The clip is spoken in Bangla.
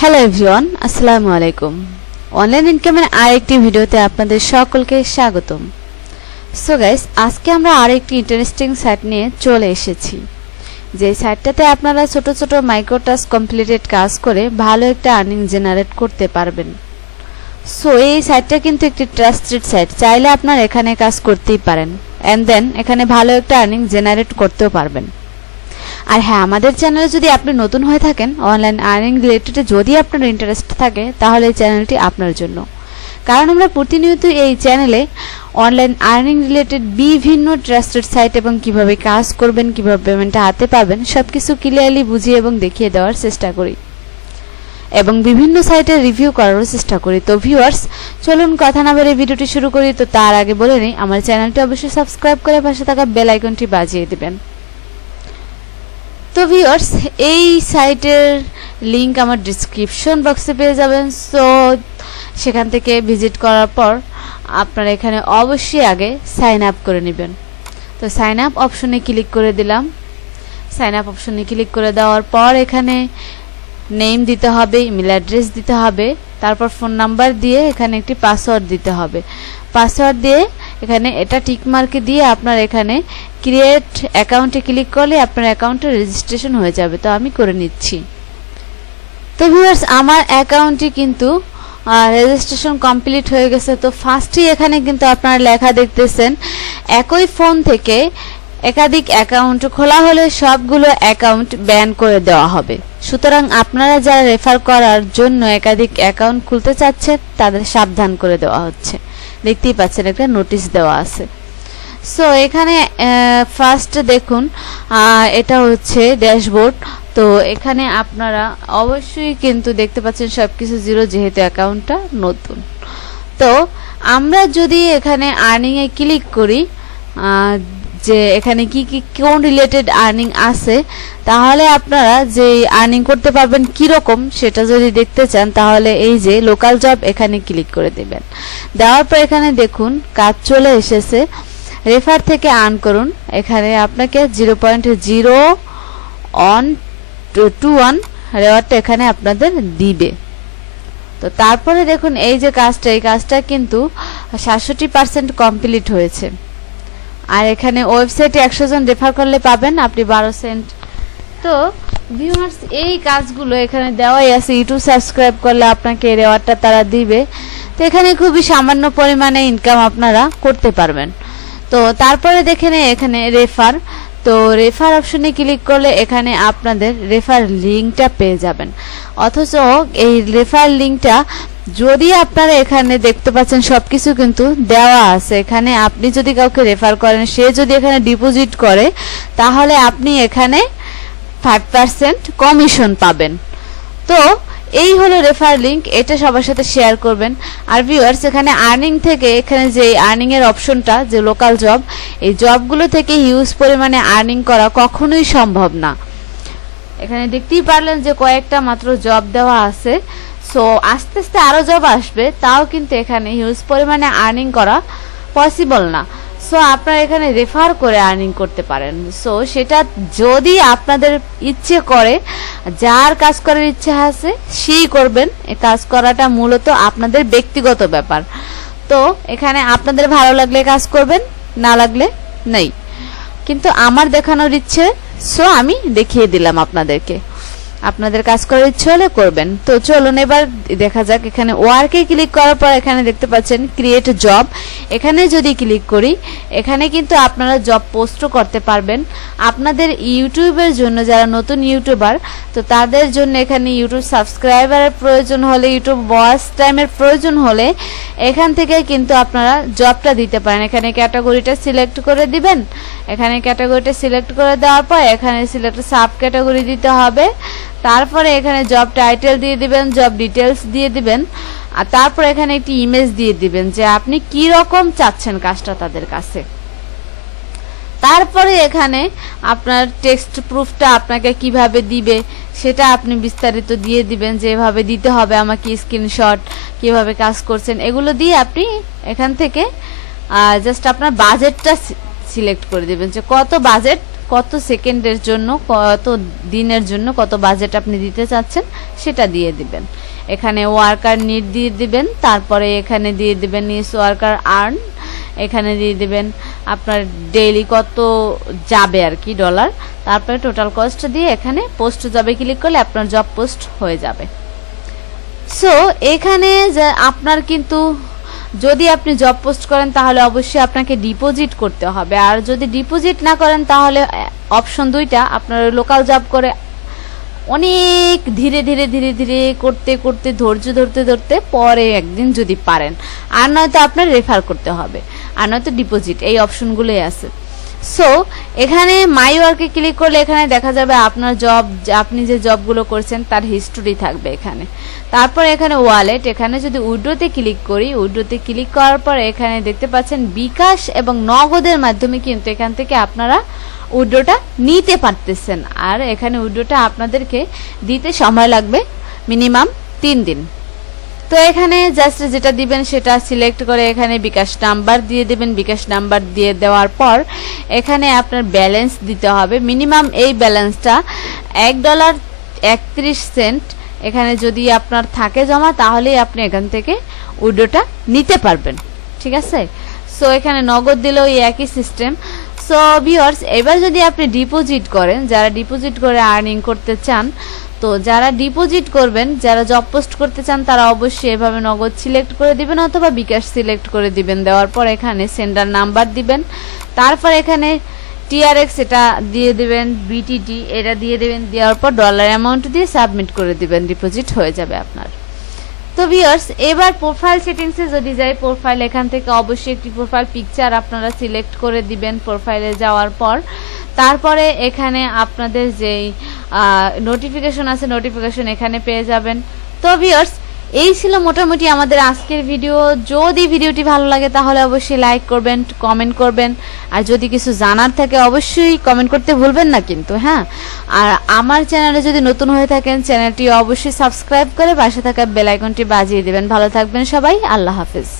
হ্যালো এভরিওয়ান, আসসালামু আলাইকুম। অনলাইন ইনকামের আরেকটি ভিডিওতে আপনাদের সকলকে স্বাগতম। সো গাইস, আজকে আমরা আরেকটি ইন্টারেস্টিং সাইট নিয়ে চলে এসেছি। যে সাইটটাতে আপনারা ছোট ছোট মাইক্রো টাস্ক কমপ্লিটেড কাজ করে ভালো একটা আর্নিং জেনারেট করতে পারবেন। সো এই সাইটটা কিন্তু একটি ট্রাস্টেড সাইট, চাইলে আপনারা এখানে কাজ করতেই পারেন অ্যান্ড দেন এখানে ভালো একটা আর্নিং জেনারেট করতেও পারবেন। আর হ্যাঁ, আমাদের চ্যানেলে যদি আপনি নতুন হয়ে থাকেন, অনলাইন আর্নিং রিলেটেড যদি আপনার ইন্টারেস্ট থাকে, তাহলে এই চ্যানেলটি আপনার জন্য। কারণ আমরা প্রতিনিয়ত এই চ্যানেলে অনলাইন আর্নিং রিলেটেড বিভিন্ন ট্রাস্টেড সাইট এবং কিভাবে কাজ করবেন, কিভাবে পেমেন্টটা হাতে পাবেন, সব কিছু ক্লিয়ারলি বুঝিয়ে এবং দেখিয়ে দেওয়ার চেষ্টা করি এবং বিভিন্ন সাইটের রিভিউ করারও চেষ্টা করি। তো ভিউয়ার্স, চলুন কথা না বলে ভিডিওটি শুরু করি। তো তার আগে বলে নিই, আমার চ্যানেলটি অবশ্যই সাবস্ক্রাইব করে পাশে থাকা বেল আইকনটি বাজিয়ে দেবেন। তো ভিউয়ার্স, এই সাইটের লিংক আমার ডিসক্রিপশন বক্সে পেয়ে যাবেন। সো সেখান থেকে ভিজিট করার পর আপনারা এখানে অবশ্যই আগে সাইন আপ করে নেবেন। তো সাইন আপ অপশনে ক্লিক করে দিলাম। সাইন আপ অপশনে ক্লিক করে দেওয়ার পর এখানে নেম দিতে হবে, ইমেল অ্যাড্রেস দিতে হবে, তারপর ফোন নাম্বার দিয়ে এখানে একটি পাসওয়ার্ড দিতে হবে। পাসওয়ার্ড দিয়ে এখানে এটা টিক মার্কে দিয়ে আপনার এখানে ক্রিয়েট অ্যাকাউন্টে ক্লিক করলে আপনার অ্যাকাউন্টে রেজিস্ট্রেশন হয়ে যাবে। তো আমি করে নিচ্ছি। তো ভিউয়ার্স, আমার অ্যাকাউন্টটি কিন্তু রেজিস্ট্রেশন কমপ্লিট হয়ে গেছে। তো ফার্স্টেই এখানে কিন্তু আপনারা লেখা দেখতেছেন, একই ফোন থেকে একাধিক অ্যাকাউন্ট খোলা হলে সবগুলো অ্যাকাউন্ট ব্যান করে দেওয়া হবে। সুতরাং আপনারা যারা রেফার করার জন্য একাধিক অ্যাকাউন্ট খুলতে চাচ্ছেন, তাদের সাবধান করে দেওয়া হচ্ছে। দেখতেই পাচ্ছেন একটা নোটিশ দেওয়া আছে। সো এখানে ফার্স্ট দেখুন, এটা হচ্ছে ড্যাশবোর্ড। তো এখানে আপনারা অবশ্যই কিন্তু দেখতে পাচ্ছেন সবকিছু জিরো, যেহেতু অ্যাকাউন্টটা নতুন। তো আমরা যদি এখানে আর্নিংয়ে ক্লিক করি, যে এখানে কি কি কোন রিলেটেড আর্নিং আছে, তাহলে আপনারা যে আর্নিং করতে পারবেন কীরকম সেটা যদি দেখতে চান, তাহলে এই যে লোকাল জব এখানে ক্লিক করে দেবেন। দেওয়ার পর এখানে দেখুন কাজ চলে এসেছে। রেফার থেকে আর্ন করুন, এখানে আপনাকে 0.0121 রেওয়ার্ডটা এখানে আপনাদের দিবে। তো তারপরে দেখুন এই যে কাজটা, এই কাজটা কিন্তু 67% কমপ্লিট হয়েছে। আর এখানে ওয়েবসাইটে 100 জন রেফার করলে পাবেন আপনি 12 সেন্ট। তো ভিউয়ার্স, এই কাজগুলো এখানে দেওয়াই আছে। ইউটিউব সাবস্ক্রাইব করলে আপনাকে এই রেওয়ার্ডটা তারা দিবে। তো এখানে খুবই সামান্য পরিমাণে ইনকাম আপনারা করতে পারবেন। তো তারপরে দেখেন এখানে রেফার। তো রেফার অপশনে ক্লিক করলে এখানে আপনাদের রেফার লিঙ্কটা পেয়ে যাবেন। অথচ এই রেফার লিঙ্কটা যদি আপনারা এখানে দেখতে পাচ্ছেন সবকিছু কিন্তু দেওয়া আছে। এখানে আপনি যদি কাউকে রেফার করেন, সে যদি এখানে ডিপোজিট করে, তাহলে আপনি এখানে 5% কমিশন পাবেন। তো এই হলো রেফার লিঙ্ক, এটা সবার সাথে শেয়ার করবেন। আর ভিউয়ার্স, এখানে আর্নিং থেকে এখানে যে আর্নিং এর অপশনটা, যে লোকাল জব, এই জবগুলো থেকে হিউজ পরিমাণে আর্নিং করা কখনোই সম্ভব না। এখানে দেখতেই পারলেন যে কয়েকটা মাত্র জব দেওয়া আছে। সো আস্তে আস্তে আরও জব আসবে, তাও কিন্তু এখানে হিউজ পরিমাণে আর্নিং করা পসিবল না। সো আপনারা এখানে রেফার করে আর্নিং করতে পারেন। সো সেটা যদি আপনাদের ইচ্ছে করে, যার কাজ করার ইচ্ছে আছে সেই করবেন। এই কাজ করাটা মূলত আপনাদের ব্যক্তিগত ব্যাপার। তো এখানে আপনাদের ভালো লাগলে কাজ করবেন, না লাগলে নেই। কিন্তু আমার দেখানোর ইচ্ছে, সো আমি দেখিয়ে দিলাম আপনাদেরকে। আপনাদের কাজ করার ইচ্ছে হলে করবেন। তো চলুন এবার দেখা যাক। এখানে ওয়ার্কে ক্লিক করার পর এখানে দেখতে পাচ্ছেন ক্রিয়েট জব। এখানে যদি ক্লিক করি, এখানে কিন্তু আপনারা জব পোস্টও করতে পারবেন। আপনাদের ইউটিউবের জন্য, যারা নতুন ইউটিউবার, তো তাদের জন্য এখানে ইউটিউব সাবস্ক্রাইবারের প্রয়োজন হলে, ইউটিউব ওয়াচ টাইমের প্রয়োজন হলে এখান থেকে কিন্তু আপনারা জবটা দিতে পারেন। এখানে ক্যাটাগরিটা সিলেক্ট করে দিবেন। এখানে ক্যাটাগরিটা সিলেক্ট করে দেওয়ার পর এখানে সিলেক্ট সাব ক্যাটাগরি দিতে হবে। তারপরে এখানে জব টাইটেল দিয়ে দিবেন, জব ডিটেলস দিয়ে দিবেন, আর তারপর এখানে একটি ইমেজ দিয়ে দিবেন যে আপনি কি রকম চাচ্ছেন কাজটা তাদের কাছে। তারপরে এখানে আপনার টেক্সট প্রুফটা আপনাকে কিভাবে দিবে সেটা আপনি বিস্তারিত দিয়ে দিবেন, যে এভাবে দিতে হবে আমাকে, স্ক্রিনশট, কিভাবে কাজ করছেন, এগুলো দিয়ে আপনি এখান থেকে জাস্ট আপনার বাজেটটা সিলেক্ট করে দিবেন, যে কত বাজেট কত সেকেন্ডের জন্য, কত দিনের জন্য, কত বাজেট আপনি দিতে চাচ্ছেন সেটা দিয়ে দিবেন। এখানে ওয়ার্কার নিড দিয়ে দিবেন, তারপরে এখানে দিয়ে দিবেন ইস ওয়ার্কার আর্ন, এখানে দিয়ে দিবেন আপনার ডেইলি কত যাবে আর কি ডলার, তারপরে টোটাল কস্ট দিয়ে এখানে পোস্ট জবে ক্লিক করলে আপনার জব পোস্ট হয়ে যাবে। সো এখানে যে আপনার কিন্তু যদি আপনি জব পোস্ট করেন তাহলে অবশ্যই আপনাকে ডিপোজিট করতে হবে, আর যদি ডিপোজিট না করেন তাহলে অপশন দুইটা আপনার লোকাল জব করে অনেক ধীরে ধীরে ধীরে ধীরে করতে করতে ধৈর্য ধরতে ধরতে পরে একদিন যদি পারেন, আর নয়তো আপনার রেফার করতে হবে, আর নয়তো ডিপোজিট, এই অপশনগুলোই আছে। সো এখানে মাই ওয়ার্কে ক্লিক করলে এখানে দেখা যাবে আপনার জব, আপনি যে জবগুলো করছেন তার হিস্টোরি থাকবে এখানে। তারপর এখানে ওয়ালেট, এখানে যদি উইড্রোতে ক্লিক করি, উইড্রোতে ক্লিক করার পর এখানে দেখতে পাচ্ছেন বিকাশ এবং নগদের মাধ্যমে কিন্তু এখান থেকে আপনারা উইড্রোটা নিতে পারতেছেন। আর এখানে উইড্রোটা আপনাদেরকে দিতে সময় লাগবে মিনিমাম 3 দিন। তো এখানে জাস্ট যেটা দিবেন সেটা সিলেক্ট করে এখানে বিকাশ নাম্বার দিয়ে দেবেন। বিকাশ নাম্বার দিয়ে দেওয়ার পর এখানে আপনার ব্যালেন্স দিতে হবে। মিনিমাম এই ব্যালেন্সটা $1.31 এখানে যদি আপনার থাকে জমা, তাহলেই আপনি এখান থেকে উইড্রোটা নিতে পারবেন, ঠিক আছে। সো এখানে নগদ দিলেও এই একই সিস্টেম। সো ভিউয়ার্স, এবার যদি আপনি ডিপোজিট করেন, যারা ডিপোজিট করে আর্নিং করতে চান, তো যারা ডিপোজিট করবেন, যারা জব পোস্ট করতে চান, তারা অবশ্যই এভাবে নগদ সিলেক্ট করে দিবেন অথবা বিকাশ সিলেক্ট করে দিবেন। দেওয়ার পর এখানে সেন্ডার নাম্বার দিবেন, তারপর এখানে টিআরএক্স এটা দিয়ে দিবেন, বিটিটি এটা দিয়ে দিবেন, দেওয়ার পর ডলার অ্যামাউন্ট দিয়ে সাবমিট করে দিবেন, ডিপোজিট হয়ে যাবে আপনার। তো ভিউয়ার্স, এবার প্রোফাইল সেটিংসে যদি যাই, প্রোফাইল এখান থেকে অবশ্যই একটি প্রোফাইল পিকচার আপনারা সিলেক্ট করে দিবেন। প্রোফাইলে যাওয়ার পর তারপরে এখানে আপনাদের যেই নোটিফিকেশন আছে, নোটিফিকেশন এখানে পেয়ে যাবেন। তো ভিউয়ার্স, এই ছিল মোটামুটি আমাদের আজকের ভিডিও। যদি ভিডিওটি ভালো লাগে তাহলে অবশ্যই লাইক করবেন, কমেন্ট করবেন, আর যদি কিছু জানার থাকে অবশ্যই কমেন্ট করতে ভুলবেন না কিন্তু, হ্যাঁ। আর আমার চ্যানেলে যদি নতুন হয়ে থাকেন, চ্যানেলটি অবশ্যই সাবস্ক্রাইব করে পাশে থাকা বেল আইকনটি বাজিয়ে দেবেন। ভালো থাকবেন সবাই, আল্লাহ হাফেজ।